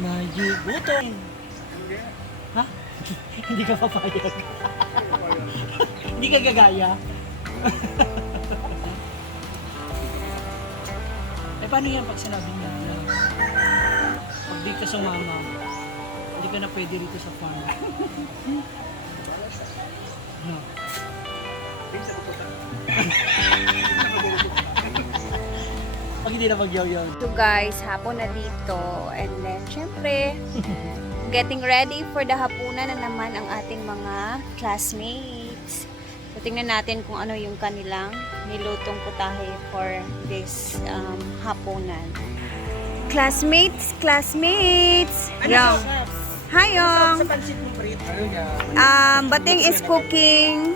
Nayugutong. Ha? Hindi ka papayag. Hindi ka gagaya. eh paano yan pag sinabi niya na pag di ka sumama, hindi ka na pwede rito sa farm. no. pag hindi na mag-yaw-yaw. So guys, hapon na dito. And then, syempre, getting ready for the hapunan na naman ang ating mga classmates. So, tingnan natin kung ano yung kanilang nilutong putahe for this um, hapunan. Classmates, classmates! Yung. Hi, Yong! pansit mo, Prit. Um, Bating is cooking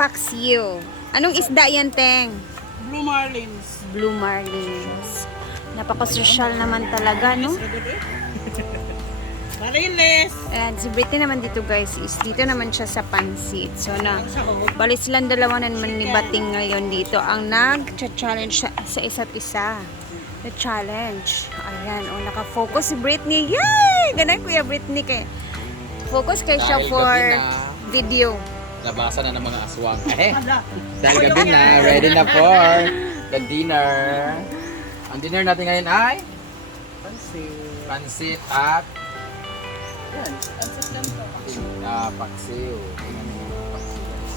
paksiw. Anong isda yan, Teng? Blue Marlins. Blue Marlins. Napaka-social naman talaga, no? Marlins! And si Britney naman dito guys is dito naman siya sa pansit. So na bali silang dalawa na naman ni Bating ngayon dito ang nag-challenge sa, sa isa't isa. The challenge. Ayan, oh, naka-focus si Britney. Yay! Ganun Kuya Britney kay. Focus kay siya for video. Labasan na ng mga aswang. Eh, dahil gabi na, ready na for the dinner. Ang dinner natin ngayon ay Pansit. pansit at Yan. Pansit lang to. uh, paksiw. Tingnan mo yung paksiw guys.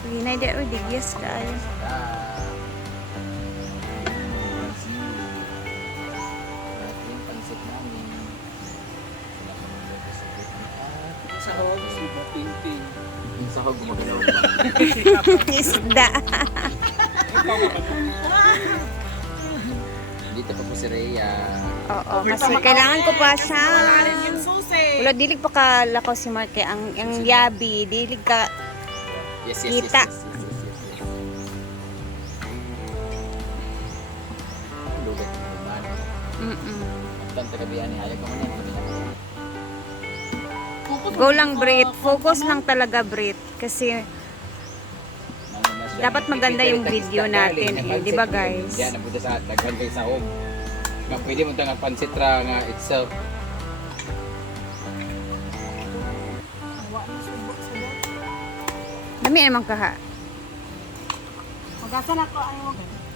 Rinay di o digyas dahil. Ah. Paksiw. Ito yung pansit namin. Sa at Sahog. Pinting. yung sahog gumagalaw. Isda. Dito pa po si Rhea. Oo, kasi kailangan ko pa siya. Wala dilig pa kalakaw si Mark ang ang yabi, dilig ka. Yes, yes, yes, Kita. yes, yes, yes, mm Go lang Brit, focus lang talaga Brit. Kasi. Dapat maganda yung video natin eh, di ba, guys? Yan, nabuta sa daghan kay sa home. Nga pwede mo tangang pansit ra nga itself. dami naman kaha. Magasan ako. Ano mo?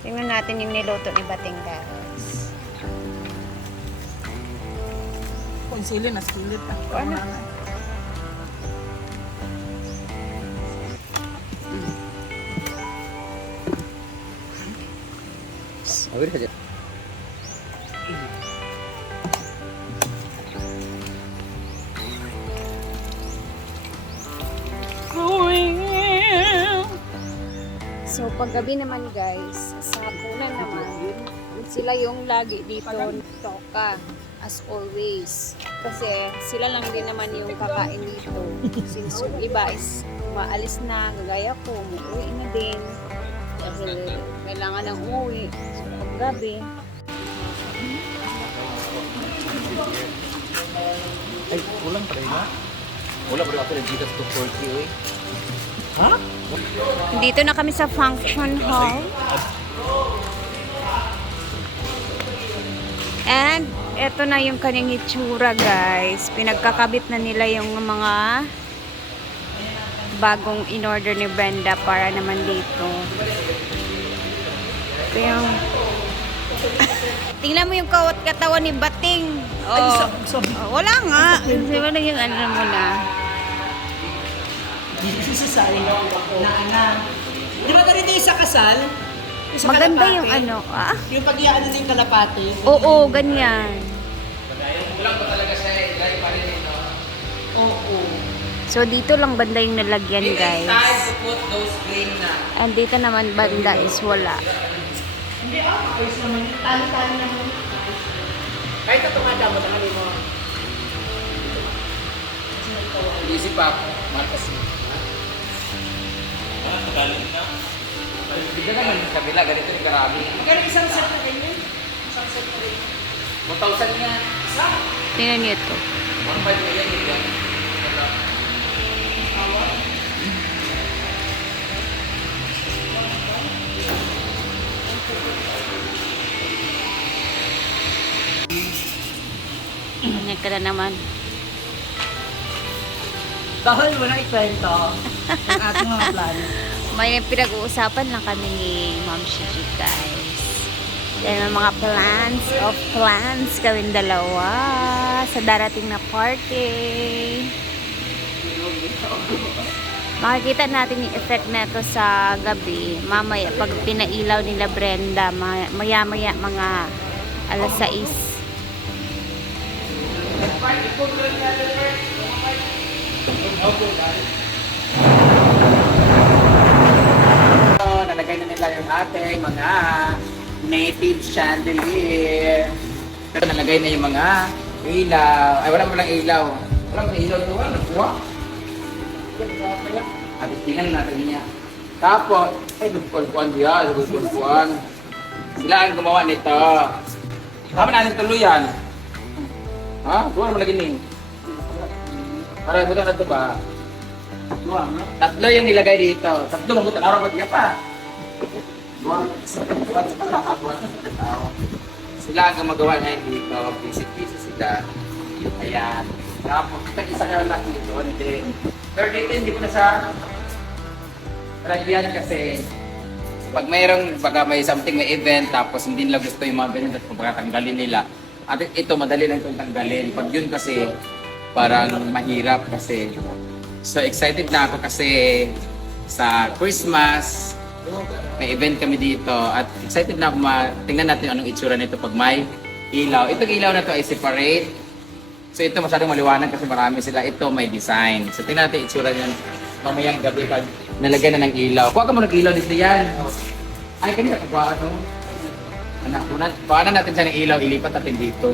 Tingnan natin yung niluto ni Bating guys. Kung sili na silit ako. Ano? Awir saja. So paggabi naman guys, sa hapunan naman, sila yung lagi dito toka as always. Kasi sila lang din naman yung kakain dito. Since yung iba is maalis na, gagaya ko, umuwi na din. Dahil kailangan ng umuwi. Paggabi, Ay, kulang pa rin ba? Wala pa rin ako ng Gcash to 40 eh. Ha? Dito na kami sa function hall. And eto na yung kanyang itsura guys. Pinagkakabit na nila yung mga bagong in-order ni Brenda para naman dito. Ito yung... Tingnan mo yung kawat katawan ni Bating. Oh. Ay, sa- sabi. Oh, wala nga. Di ba na yung ano mo na? Isasali na anak. Di ba ganito yung sa kasal? Yung sa Maganda kalapate? yung ano. Ah, Yung pag-iano ng kalapate. oo, ganyan. Oo. So, dito lang banda yung nalagyan, guys. And dito naman banda is wala. Hindi ah, ayos naman yun. Tali-tali naman. Kahit na tumada mo, tangali mo. Easy pa. Marcos. Hindi naman yung kabila, ganito yung karami. Magkano isang set na ganyan? Isang set na rin. 1,000 nga. Isa? Tingnan niyo ito. 1,500 million yun yan. Ganyan ka na naman. Dahil wala ikwento ang ating mga plano. May pinag-uusapan lang kami ni Ma'am Shiji, guys. Dahil may mga plans of plans kawin dalawa sa darating na party. Makikita natin yung effect nito sa gabi. Mamaya, pag pinailaw nila Brenda, ma- maya-maya mga alas 6. So, nalagay na nila yung ating mga native chandelier. Pero nalagay na yung mga ilaw. Ay, wala mo lang ilaw. Wala mo ilaw. Wala nakuha. At tingnan natin niya. Tapos, ay, nagkuhan diya. Nagkuhan. Sila ang gumawa nito. Tama natin tuluyan. Ha? Tuwan mo lagi ni. Para buta na ito ba? Tatlo yung nilagay dito. Tatlo mabutan araw ba pa? Sila ang gumagawa ngayon dito. Busy-busy sila. Ayan. Tapos, isa na lang dito. Hindi. Pero dito, hindi ko na sa Ragyan kasi pag mayroong baga may something may event tapos hindi nila gusto yung mga ganyan at kumbaga tanggalin nila at ito madali lang itong tanggalin pag yun kasi parang mahirap kasi so excited na ako kasi sa Christmas may event kami dito at excited na ako ma tingnan natin anong itsura nito pag may ilaw itong ilaw na to ay separate so ito masyadong maliwanag kasi marami sila. Ito may design. So tingnan natin itsura niyan. Mamayang gabi pag nalagyan na ng ilaw. Kuha ka mo ng ilaw dito yan. Ay kanina kuha ano? Anak ko na kuha na natin siya ng ilaw. Ilipat natin dito.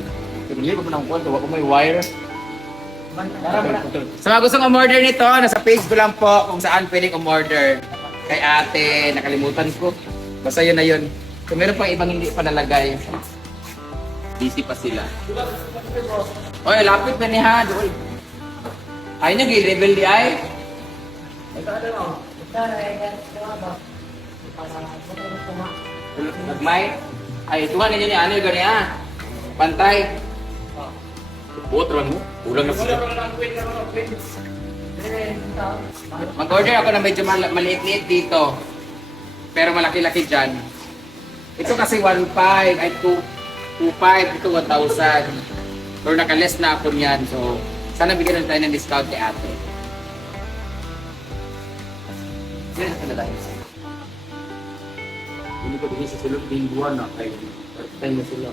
Ilipat mo ng kwan kuha ko may wire. Sa mga gustong umorder nito, nasa page ko lang po kung saan pwedeng umorder. Kay ate, nakalimutan ko. Basta yun na yun. Kung meron pang ibang hindi pa nalagay, busy pa sila. Oy, lapit na ni ha, doon. Ay nyo, gi-reveal di ay. Nagmay. Ay, tuwa ninyo ni ano yung gani ha. Pantay. Buot lang mo. Ulang na sila. Mag-order ako ng medyo mal- maliit-liit dito. Pero malaki-laki dyan. Ito kasi 1.5 ay 2 2.5 ito 1,000. Pero naka-less na ako niyan. So, sana bigyan na tayo ng discount kay ate. Yan na tayo. Hindi ko din sa silog din buwan na kay tayo na sila.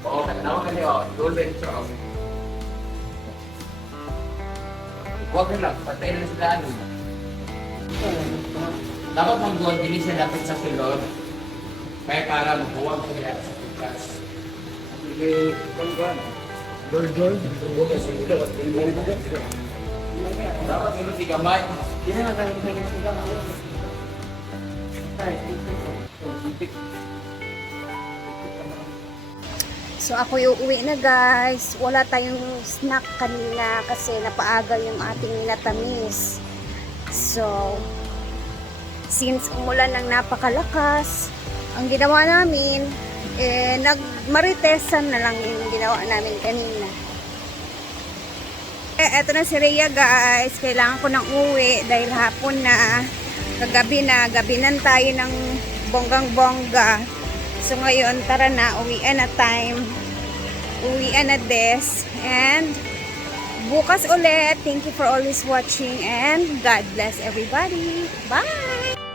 Oo, kanawa ka niyo. Golden Chow. Huwag na lang, patay na sila ano. Dapat mang gold, hindi siya dapat sa silog. Kaya para mabuwag ko nila sa pikas. Sige, ba? Gold, gold. Dapat ilo si gamay. Hindi na tayo sa gamay. So ako uuwi na guys. Wala tayong snack kanina kasi napaaga yung ating natamis. So, since umulan ng napakalakas, ang ginawa namin, eh, nagmaritesan na lang yung ginawa namin kanina. Eh, eto na si Rhea guys. Kailangan ko nang uwi dahil hapon na. Kagabi na. Gabinan tayo ng bonggang-bongga. So ngayon, tara na. Uwian na time. Uwian na des. And bukas ulit. Thank you for always watching. And God bless everybody. Bye!